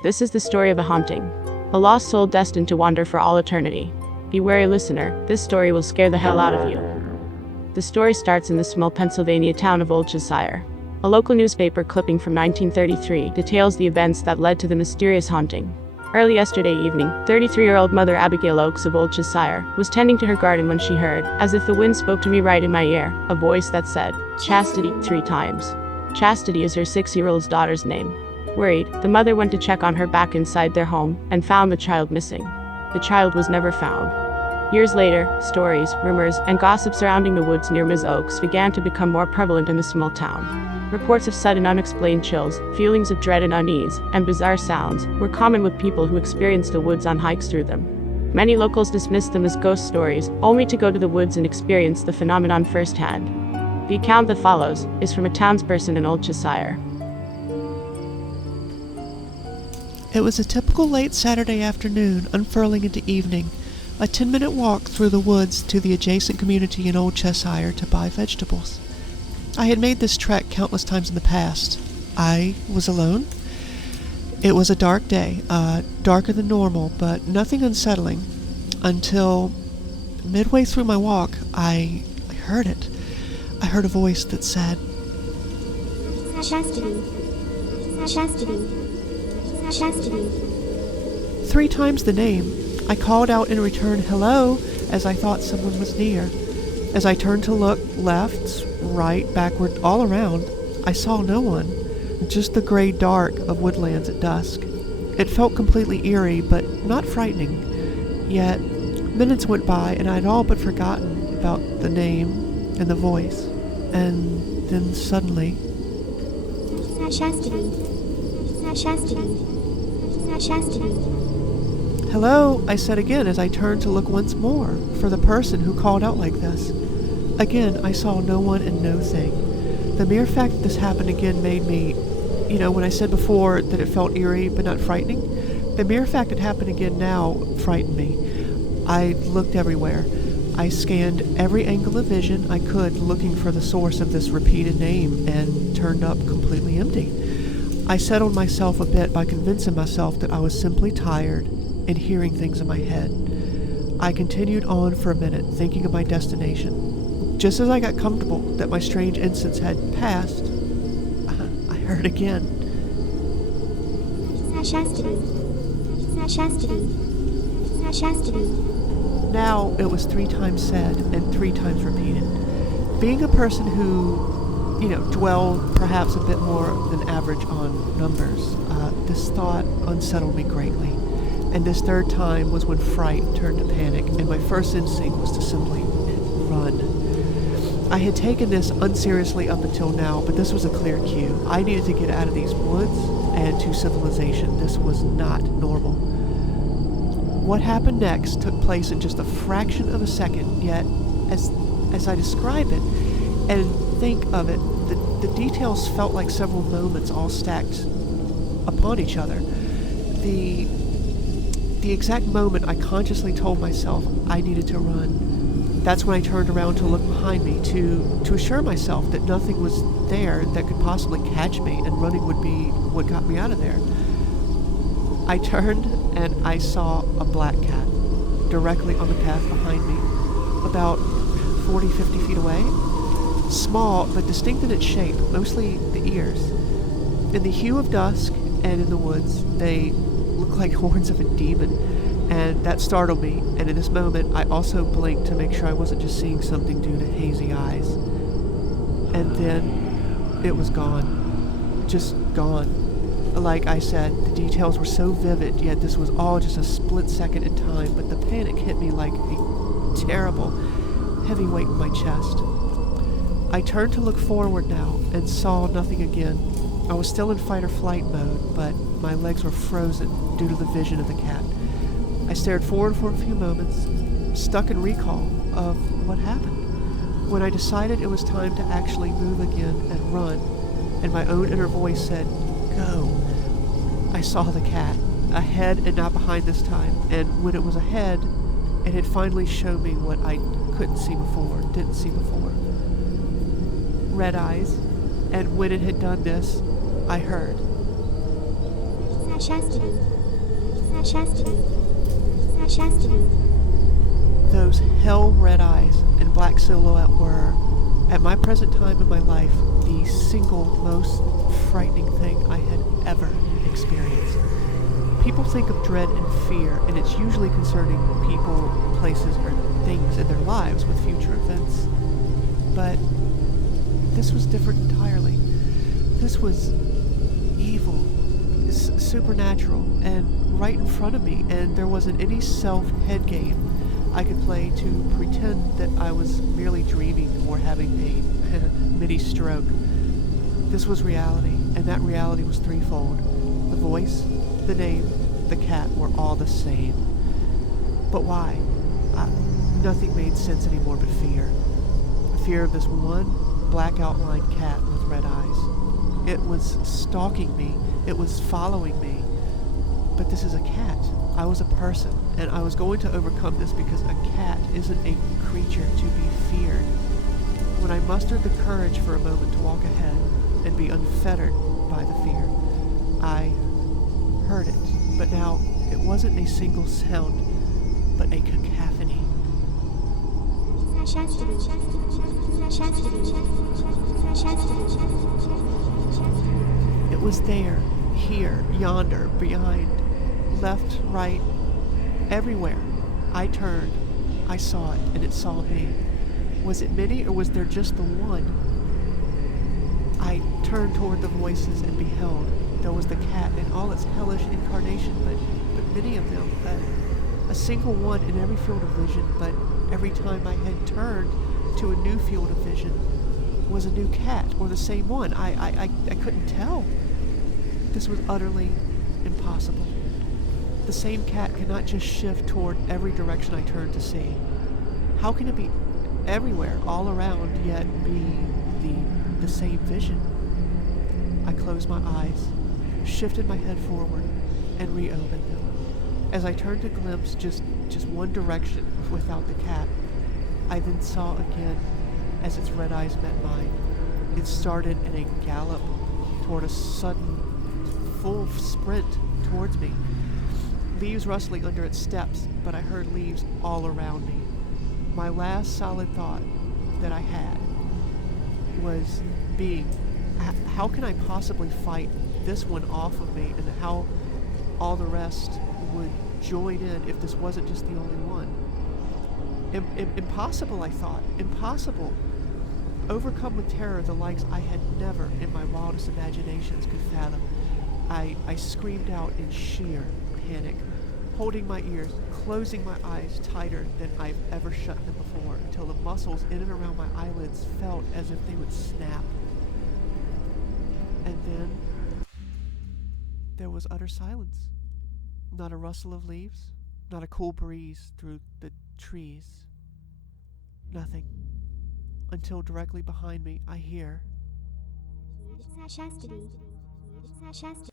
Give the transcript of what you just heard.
This is the story of a haunting, a lost soul destined to wander for all eternity. Be wary, listener, this story will scare the hell out of you. The story starts in the small Pennsylvania town of Old Cheshire. A local newspaper clipping from 1933 details the events that led to the mysterious haunting. Early yesterday evening, 33-year-old mother Abigail Oakes of Old Cheshire was tending to her garden when she heard, as if the wind spoke to me right in my ear, a voice that said, "Chastity," 3 times. Chastity is her 6-year-old daughter's name. Worried, the mother went to check on her back inside their home and found the child missing. The child was never found. Years later, stories, rumors, and gossip surrounding the woods near Ms. Oakes began to become more prevalent in the small town. Reports of sudden unexplained chills, feelings of dread and unease, and bizarre sounds were common with people who experienced the woods on hikes through them. Many locals dismissed them as ghost stories, only to go to the woods and experience the phenomenon firsthand. The account that follows is from a townsperson in Old Cheshire. It was a typical late Saturday afternoon, unfurling into evening, a 10-minute walk through the woods to the adjacent community in Old Cheshire to buy vegetables. I had made this trek countless times in the past. I was alone. It was a dark day, darker than normal, but nothing unsettling, until midway through my walk, I heard it. I heard a voice that said, "Chastity. Chastity. Chastity." 3 times the name. I called out in return, "Hello," as I thought someone was near. As I turned to look left, right, backward, all around, I saw no one, just the gray dark of woodlands at dusk. It felt completely eerie, but not frightening. Yet, minutes went by and I'd all but forgotten about the name and the voice. And then suddenly... Chastity. Chastity. Chastity. "Hello," I said again as I turned to look once more for the person who called out like this. Again, I saw no one and no thing. The mere fact that this happened again made me, when I said before that it felt eerie but not frightening, the mere fact it happened again now frightened me. I looked everywhere. I scanned every angle of vision I could looking for the source of this repeated name and turned up completely empty. I settled myself a bit by convincing myself that I was simply tired and hearing things in my head. I continued on for a minute, thinking of my destination. Just as I got comfortable that my strange instance had passed, I heard again. Chastity. Chastity. Chastity. Now it was 3 times said and 3 times repeated. Being a person who, dwelled perhaps a bit more than average on numbers, this thought unsettled me greatly. And this 3rd time was when fright turned to panic, and my first instinct was to simply run. I had taken this unseriously up until now, but this was a clear cue. I needed to get out of these woods and to civilization. This was not normal. What happened next took place in just a fraction of a second, yet as I describe it and think of it, the details felt like several moments all stacked upon each other. The exact moment I consciously told myself I needed to run, that's when I turned around to look behind me to assure myself that nothing was there that could possibly catch me and running would be what got me out of there. I turned and I saw a black cat directly on the path behind me, about 40, 50 feet away. Small but distinct in its shape, mostly the ears. In the hue of dusk and in the woods, they looked like horns of a demon, and that startled me, and in this moment I also blinked to make sure I wasn't just seeing something due to hazy eyes. And then it was gone. Just gone. Like I said, the details were so vivid, yet this was all just a split second in time, but the panic hit me like a terrible, heavy weight in my chest. I turned to look forward now and saw nothing again. I was still in fight or flight mode, but my legs were frozen due to the vision of the cat. I stared forward for a few moments, stuck in recall of what happened, when I decided it was time to actually move again and run, and my own inner voice said, "Go." I saw the cat, ahead and not behind this time, and when it was ahead, it had finally shown me what I didn't see before. Red eyes, and when it had done this, I heard. Chastity. Chastity. Chastity. Those hell red eyes and black silhouette were, at my present time in my life, the single most frightening thing I had ever experienced. People think of dread and fear, and it's usually concerning people, places, or things in their lives with future events. But this was different entirely. This was evil, supernatural, and right in front of me, and there wasn't any self-head game I could play to pretend that I was merely dreaming or having a mini stroke. This was reality, and that reality was threefold. The voice, the name, the cat were all the same. But why? Nothing made sense anymore but fear. Fear of this one black outlined cat with red eyes. It was stalking me. It was following me. But this is a cat. I was a person, and I was going to overcome this because a cat isn't a creature to be feared. When I mustered the courage for a moment to walk ahead and be unfettered by the fear, I heard it. But now, it wasn't a single sound, but a cacophony. It was there, here, yonder, behind, left, right, everywhere. I turned, I saw it, and it saw me. Was it many, or was there just the one? I turned toward the voices and beheld. There was the cat in all its hellish incarnation, but many of them, a single one in every field of vision, but every time my head turned to a new field of vision was a new cat, or the same one. I couldn't tell. This was utterly impossible. The same cat cannot just shift toward every direction I turned to see. How can it be everywhere, all around, yet be the same vision? I closed my eyes, shifted my head forward, and reopened them. As I turned to glimpse just one direction without the cat, I then saw again as its red eyes met mine. It started in a gallop toward a sudden, full sprint towards me. Leaves rustling under its steps, but I heard leaves all around me. My last solid thought that I had was how can I possibly fight this one off of me, and how all the rest would join in if this wasn't just the only one? Impossible, I thought. Impossible. Overcome with terror, the likes I had never in my wildest imaginations could fathom, I screamed out in sheer panic, holding my ears, closing my eyes tighter than I've ever shut them before, until the muscles in and around my eyelids felt as if they would snap. And then there was utter silence. Not a rustle of leaves, not a cool breeze through the trees. Nothing. Until directly behind me, I hear... Chastity. Chastity.